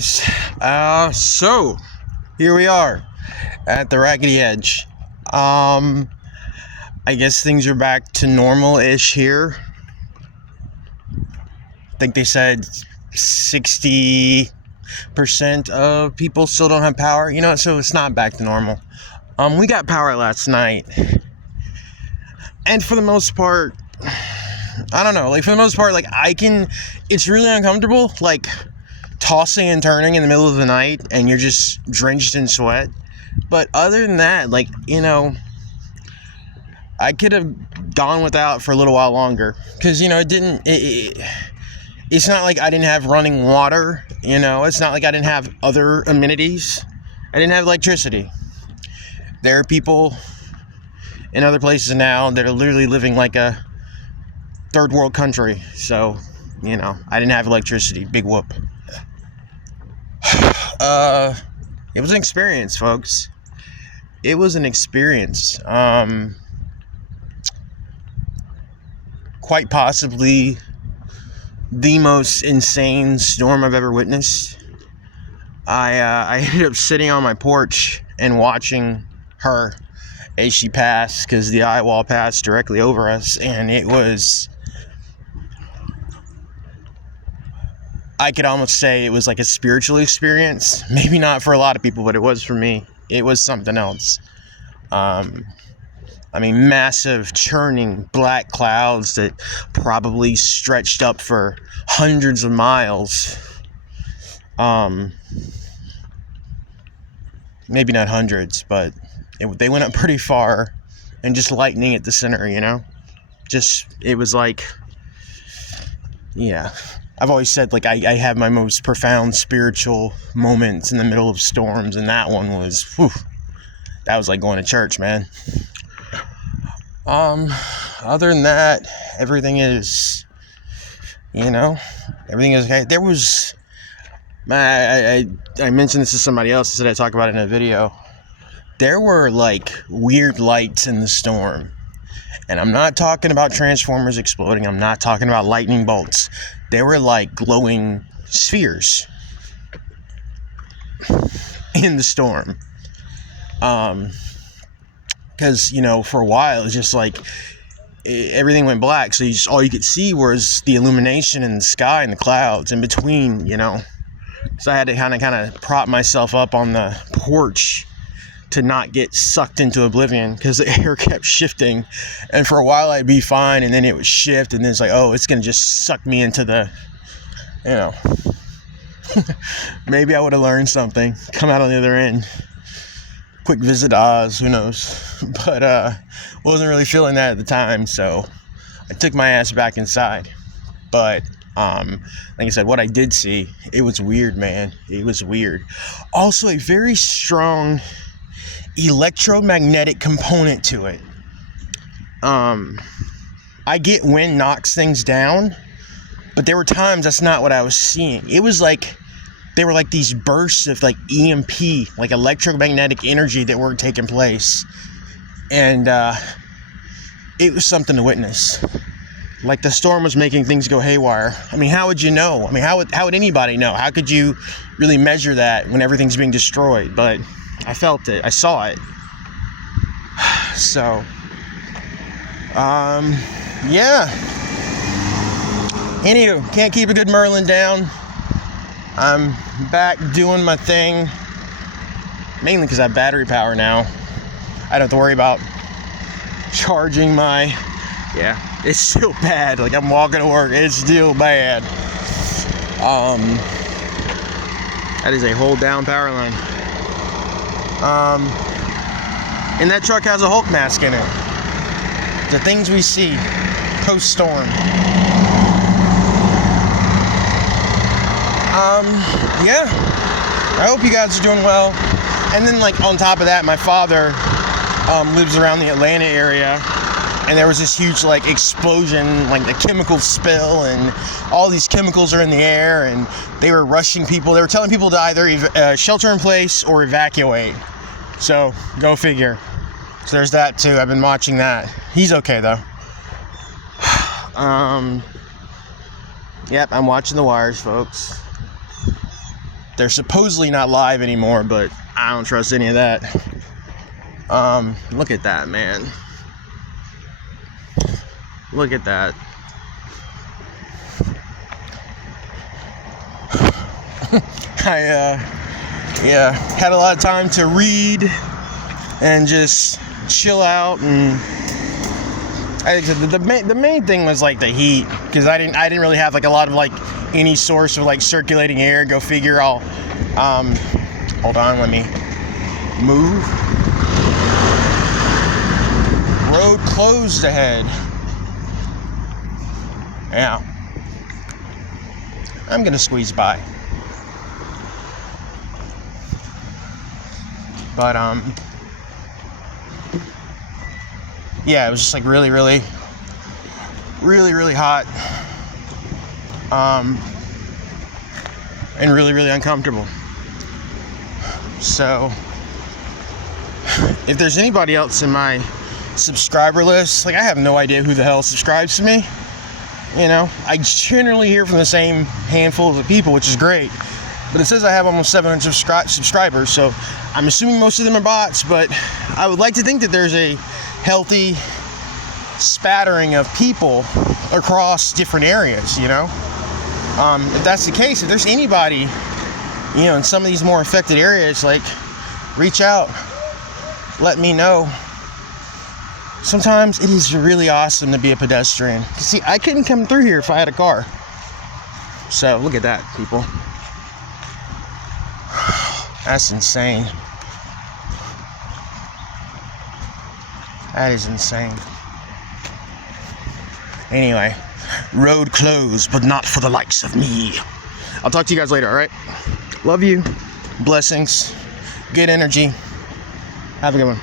So here we are at the Raggedy Edge. I guess things are back to normal-ish here. I think they said 60% of people still don't have power. So it's not back to normal. We got power last night, and for the most part, I don't know. For the most part, it's really uncomfortable, tossing and turning in the middle of the night and you're just drenched in sweat. But other than that, I could have gone without for a little while longer, because it's not like I didn't have running water. It's not like I didn't have other amenities. I didn't have electricity. There are people in other places now that are literally living like a third world country. So I didn't have electricity. Big whoop. It was an experience, folks. It was an experience. Quite possibly the most insane storm I've ever witnessed. I ended up sitting on my porch and watching her as she passed, because the eye wall passed directly over us, and it was, I could almost say it was like a spiritual experience. Maybe not for a lot of people, but it was for me. It was something else. Massive churning black clouds that probably stretched up for hundreds of miles. Maybe not hundreds, but they went up pretty far, and just lightning at the center, it was yeah. I've always said, I have my most profound spiritual moments in the middle of storms, and that one was, that was like going to church, man. Other than that, everything is okay. There was, I mentioned this to somebody else, I said I'd talk about it in a video. There were, weird lights in the storm. And I'm not talking about transformers exploding. I'm not talking about lightning bolts. They were glowing spheres in the storm. Because, for a while, it was just everything went black. So all you could see was the illumination in the sky and the clouds in between, So I had to kind of prop myself up on the porch to not get sucked into oblivion, because the air kept shifting, and for a while I'd be fine, and then it would shift, and then it's it's gonna just suck me into the, maybe I would have learned something, come out on the other end, quick visit to Oz, who knows, but wasn't really feeling that at the time, so I took my ass back inside. But like I said, what I did see, it was weird, man. It was weird. Also, a very strong electromagnetic component to it. I get wind knocks things down, but there were times that's not what I was seeing. It was they were these bursts of EMP, electromagnetic energy that were taking place, and it was something to witness. The storm was making things go haywire. How would you know? How would anybody know? How could you really measure that when everything's being destroyed? But I felt it. I saw it. So, yeah. Anywho, can't keep a good Merlin down. I'm back doing my thing. Mainly because I have battery power now. I don't have to worry about charging my... Yeah, it's still bad. I'm walking to work. It's still bad. That is a hold down power line. And that truck has a Hulk mask in it. The things we see post-storm. Yeah. I hope you guys are doing well. And then, on top of that, my father lives around the Atlanta area. And there was this huge, explosion, a chemical spill, and all these chemicals are in the air, and they were rushing people. They were telling people to either shelter in place or evacuate. So, go figure. So there's that, too. I've been watching that. He's okay, though. Yep, I'm watching the wires, folks. They're supposedly not live anymore, but I don't trust any of that. Look at that, man. Look at that. I had a lot of time to read and just chill out, and I think the main thing was like the heat, because I didn't really have like a lot of like any source of like circulating air. Go figure. I'll hold on, let me move. Road closed ahead. Yeah, I'm gonna squeeze by. But yeah, it was just like really hot, and really uncomfortable. So if there's anybody else in my subscriber list, like, I have no idea who the hell subscribes to me. You know, I generally hear from the same handful of people, which is great. But it says I have almost 700 subscribers, so I'm assuming most of them are bots, but I would like to think that there's a healthy spattering of people across different areas, you know? If that's the case, if there's anybody, you know, in some of these more affected areas, like, reach out, let me know. Sometimes it is really awesome to be a pedestrian. See, I couldn't come through here if I had a car. So, look at that, people. That's insane. That is insane. Anyway, road closed, but not for the likes of me. I'll talk to you guys later, alright? Love you. Blessings. Good energy. Have a good one.